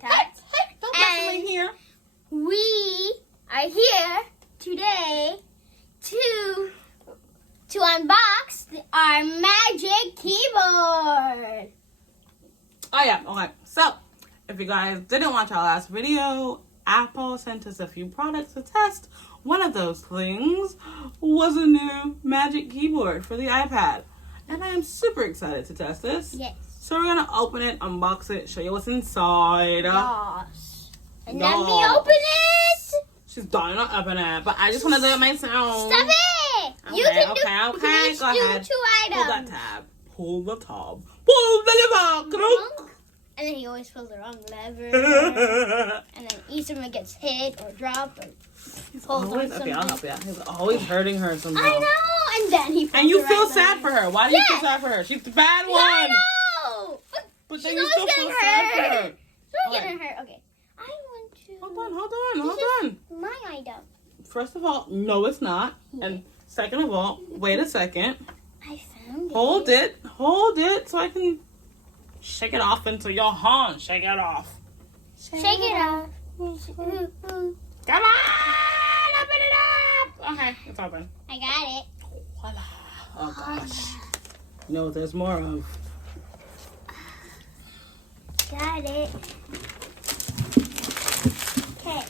Tater Tots. Don't mess with me here. We are here today to unbox our magic keyboard. Oh yeah, okay. So, if you guys didn't watch our last video, Apple sent us a few products to test. One of those things was a new magic keyboard for the iPad. And I am super excited to test this. Yes. So we're going to open it, unbox it, show you what's inside. Yes. And let me open it. She's dying to open it, but I just want to do it myself. Stop it. Okay, You can okay. Go ahead. two items. Pull that tab. Pull the tab. Pull the lever. And then he always pulls the wrong lever. And then each of them gets hit or dropped or pulls on something. Okay, I'll help you. He's always hurting her somehow. I know. And then he pulls And you the feel right sad for lever. her. Why do you feel sad for her? She's the bad one. I know. But She's then you always still getting feel sad for her. She's getting hurt. Okay. I want to. Hold on. My item. First of all, no, it's not. And second of all, wait a second. I found it. Hold it, so I can shake it off into your hand. Shake it off. Shake it off. Come on, open it up. Okay, it's open. I got it. Voila. Oh gosh. No, there's more of. Got it. Okay.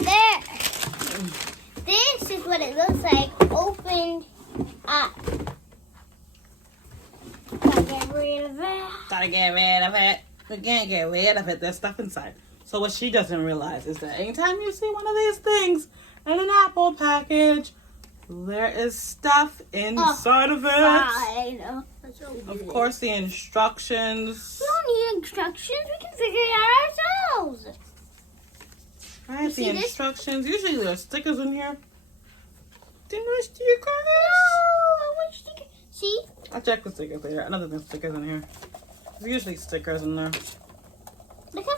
There. This is what it looks like opened up. Gotta get rid of it. Gotta get rid of it. We can't get rid of it. There's stuff inside. So what she doesn't realize is that anytime you see one of these things in an Apple package, there is stuff inside of it. Fine. That's so weird. Of course, the instructions. We don't need instructions. We can figure it out ourselves. Right, the see this? instructions. Usually there are stickers in here. Didn't I stickers? No, I want stickers. See? I'll check the stickers later. I know there's stickers in here. There's usually stickers in there. Look how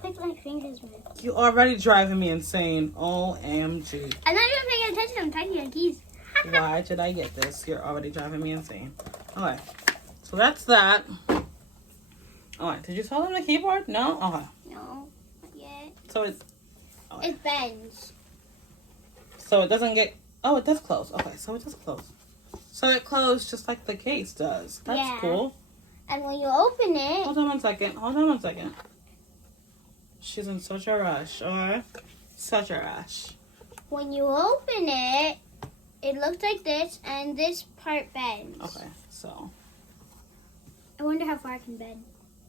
quick my fingers move. You already driving me insane. OMG. I'm not even paying attention. I'm typing on keys. Why did I get this? You're already driving me insane. Okay. So that's that. Alright, did you tell them the keyboard? No? Okay. No, not yet. So it's... Okay. It bends. So it doesn't get... Oh, it does close. Okay, so it does close. So it closed just like the case does. That's Yeah. cool. And when you open it... Hold on one second. She's in such a rush, or such a rush. When you open it, it looks like this, and this part bends. Okay, so I wonder how far I can bend.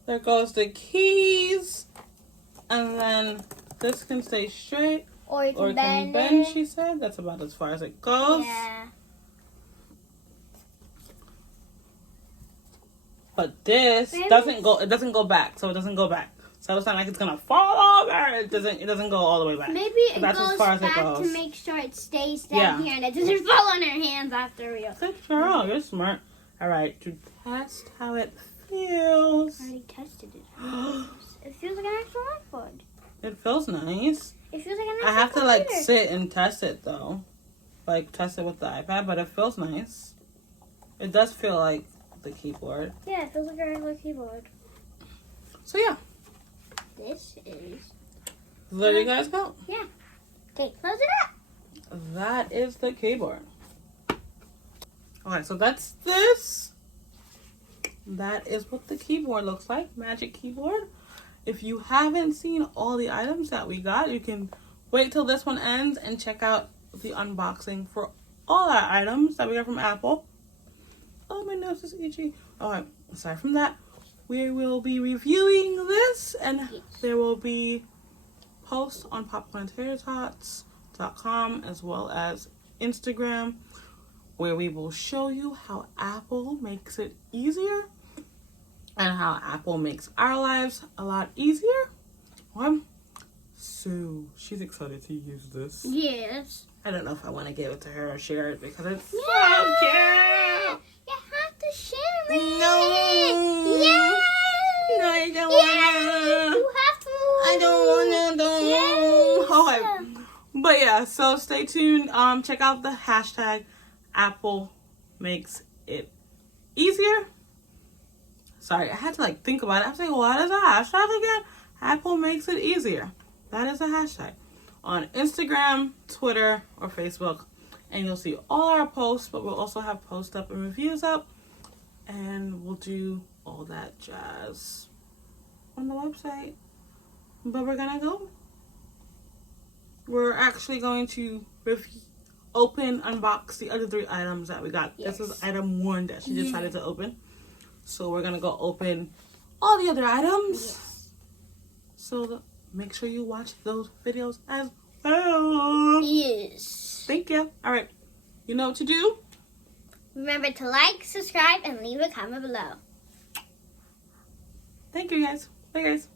there goes the keys, and then this can stay straight, Or you or can it can bend bend. it. She said that's about as far as it goes. Yeah. But this doesn't go. It doesn't go back, so it doesn't go back. So it's not like it's gonna fall over. It doesn't go all the way back. Maybe it that's goes as far as it back goes. to make sure it stays down here and it doesn't fall on our hands after we open. Good girl, you're smart. All right, to test how it feels. I already tested it. It feels like an actual iPod. It feels nice. It feels like an actual I have to like computer. sit and test it though, like test it with the iPad, but it feels nice. It does feel like the keyboard. Yeah, it feels like a regular keyboard. So yeah, This is... there you guys go. Yeah. Okay, close it up. That is the keyboard. Okay, so that's this. That is what the keyboard looks like. Magic keyboard. If you haven't seen all the items that we got, you can wait till this one ends and check out the unboxing for all our items that we got from Apple. Oh, my nose is itchy. Alright, aside from that, we will be reviewing this, and there will be posts on popcornandtatertots.com as well as Instagram, where we will show you how Apple makes it easier and how Apple makes our lives a lot easier. So she's excited to use this. Yes. I don't know if I want to give it to her or share it because it's so Yeah. cute. You have to share it. No. Yes. No, I don't Yes. wanna. You have to. I don't wanna. Yes. Okay. But yeah, so stay tuned. Check out the hashtag Apple makes it easier. Sorry, I had to like think about it. I was like, what is a hashtag again? Apple makes it easier. That is a hashtag on Instagram, Twitter, or Facebook. And you'll see all our posts, but we'll also have post up and reviews up. And we'll do all that jazz on the website. But we're actually going to unbox the other 3 items that we got. Yes. This is item 1 that she decided to open. So we're going to go open all the other items. Yes. So make sure you watch those videos as well. Yes. Thank you. All right. You know what to do? Remember to like, subscribe, and leave a comment below. Thank you, guys. Bye, guys.